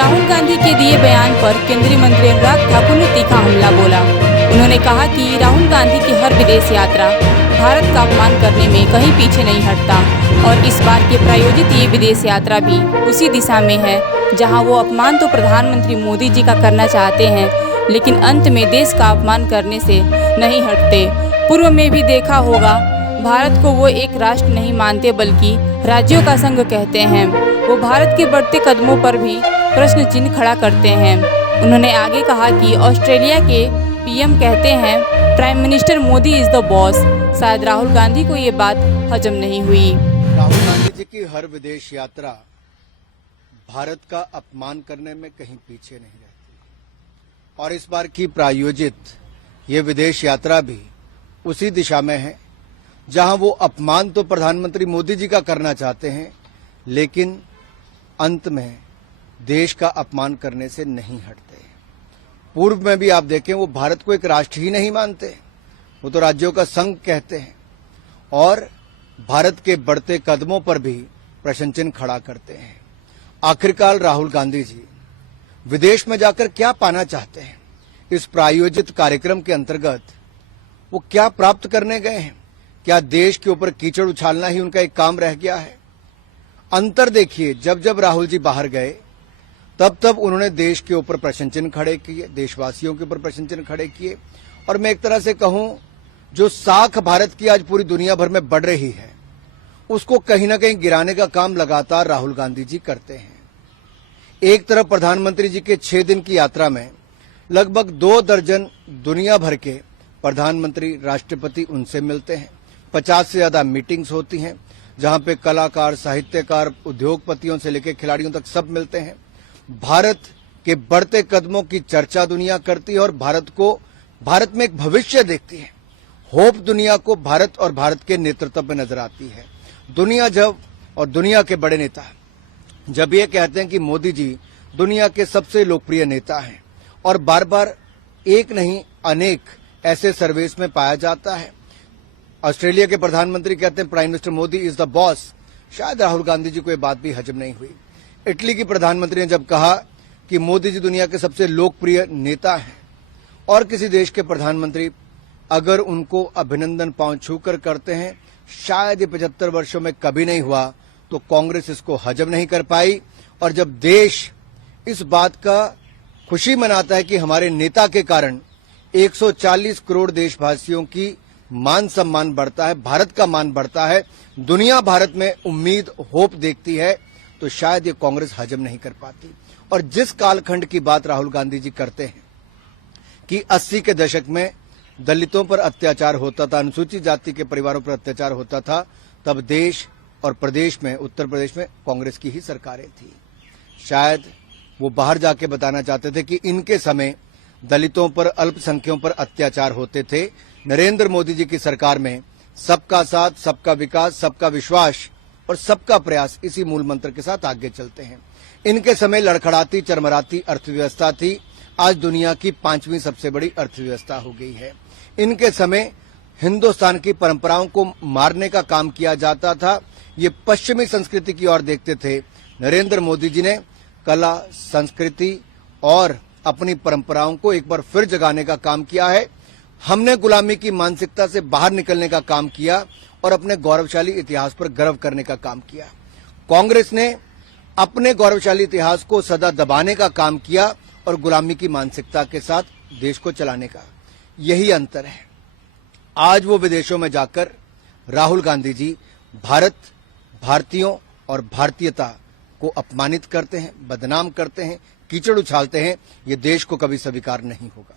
राहुल गांधी के दिए बयान पर केंद्रीय मंत्री अनुराग ठाकुर ने तीखा हमला बोला। उन्होंने कहा कि राहुल गांधी की हर विदेश यात्रा भारत का अपमान करने में कहीं पीछे नहीं हटता और इस बार के प्रायोजित ये विदेश यात्रा भी उसी दिशा में है जहां वो अपमान तो प्रधानमंत्री मोदी जी का करना चाहते हैं, लेकिन अंत में देश का अपमान करने से नहीं हटते। पूर्व में भी देखा होगा, भारत को वो एक राष्ट्र नहीं मानते बल्कि राज्यों का संघ कहते हैं। वो भारत के बढ़ते कदमों पर भी प्रश्न चिन्ह खड़ा करते हैं। उन्होंने आगे कहा कि ऑस्ट्रेलिया के पीएम कहते हैं prime minister Modi is the boss. शायद राहुल गांधी को ये बात हजम नहीं हुई। राहुल गांधी जी की हर विदेश यात्रा भारत का अपमान करने में कहीं पीछे नहीं रहती और इस बार की प्रायोजित ये विदेश यात्रा भी उसी दिशा में है जहां वो अपमान तो प्रधानमंत्री मोदी जी का करना चाहते हैं, लेकिन अंत में देश का अपमान करने से नहीं हटते। पूर्व में भी आप देखें, वो भारत को एक राष्ट्र ही नहीं मानते, वो तो राज्यों का संघ कहते हैं और भारत के बढ़ते कदमों पर भी प्रश्न चिन्ह खड़ा करते हैं। आखिरकार राहुल गांधी जी विदेश में जाकर क्या पाना चाहते हैं? इस प्रायोजित कार्यक्रम के अंतर्गत वो क्या प्राप्त करने गए हैं? क्या देश के ऊपर कीचड़ उछालना ही उनका एक काम रह गया है? अंतर देखिए, जब जब राहुल जी बाहर गए तब तब उन्होंने देश के ऊपर प्रश्न चिन्ह खड़े किए, देशवासियों के ऊपर प्रश्न चिन्ह खड़े किए और मैं एक तरह से कहूं, जो साख भारत की आज पूरी दुनिया भर में बढ़ रही है उसको कहीं ना कहीं गिराने का काम लगातार राहुल गांधी जी करते हैं। एक तरफ प्रधानमंत्री जी के 6 दिन की यात्रा में लगभग 2 दर्जन दुनिया भर के प्रधानमंत्री, राष्ट्रपति उनसे मिलते हैं। 50 से ज्यादा मीटिंग्स होती हैं जहां पे कलाकार, साहित्यकार, उद्योगपतियों से लेकर खिलाड़ियों तक सब मिलते हैं। भारत के बढ़ते कदमों की चर्चा दुनिया करती है और भारत में एक भविष्य देखती है। होप दुनिया को भारत और भारत के नेतृत्व में नजर आती है। दुनिया के बड़े नेता जब ये कहते हैं कि मोदी जी दुनिया के सबसे लोकप्रिय नेता हैं और बार बार एक नहीं अनेक ऐसे सर्वेस में पाया जाता है। ऑस्ट्रेलिया के प्रधानमंत्री कहते हैं prime minister Modi is the boss. शायद राहुल गांधी जी को ये बात भी हजम नहीं हुई। इटली की प्रधानमंत्री ने जब कहा कि मोदी जी दुनिया के सबसे लोकप्रिय नेता हैं और किसी देश के प्रधानमंत्री अगर उनको अभिनंदन पांव छूकर करते हैं, शायद ये 75 वर्षों में कभी नहीं हुआ, तो कांग्रेस इसको हजम नहीं कर पाई। और जब देश इस बात का खुशी मनाता है कि हमारे नेता के कारण 140 करोड़ देशवासियों की मान सम्मान बढ़ता है, भारत का मान बढ़ता है, दुनिया भारत में उम्मीद, होप देखती है, तो शायद ये कांग्रेस हजम नहीं कर पाती। और जिस कालखंड की बात राहुल गांधी जी करते हैं कि 80 के दशक में दलितों पर अत्याचार होता था, अनुसूचित जाति के परिवारों पर अत्याचार होता था, तब देश और प्रदेश में, उत्तर प्रदेश में कांग्रेस की ही सरकारें थी। शायद वो बाहर जाके बताना चाहते थे कि इनके समय दलितों पर, अल्पसंख्यकों पर अत्याचार होते थे। नरेंद्र मोदी जी की सरकार में सबका साथ, सबका विकास, सबका विश्वास और सबका प्रयास, इसी मूल मंत्र के साथ आगे चलते हैं। इनके समय लड़खड़ाती, चरमराती अर्थव्यवस्था थी, आज दुनिया की 5वीं सबसे बड़ी अर्थव्यवस्था हो गई है। इनके समय हिंदुस्तान की परंपराओं को मारने का काम किया जाता था, ये पश्चिमी संस्कृति की ओर देखते थे। नरेंद्र मोदी जी ने कला, संस्कृति और अपनी परंपराओं को एक बार फिर जगाने का काम किया है। हमने गुलामी की मानसिकता से बाहर निकलने का काम किया और अपने गौरवशाली इतिहास पर गर्व करने का काम किया। कांग्रेस ने अपने गौरवशाली इतिहास को सदा दबाने का काम किया और गुलामी की मानसिकता के साथ देश को चलाने का। यही अंतर है। आज वो विदेशों में जाकर राहुल गांधी जी भारत, भारतीयों और भारतीयता को अपमानित करते हैं, बदनाम करते हैं, कीचड़ उछालते हैं। ये देश को कभी स्वीकार नहीं होगा।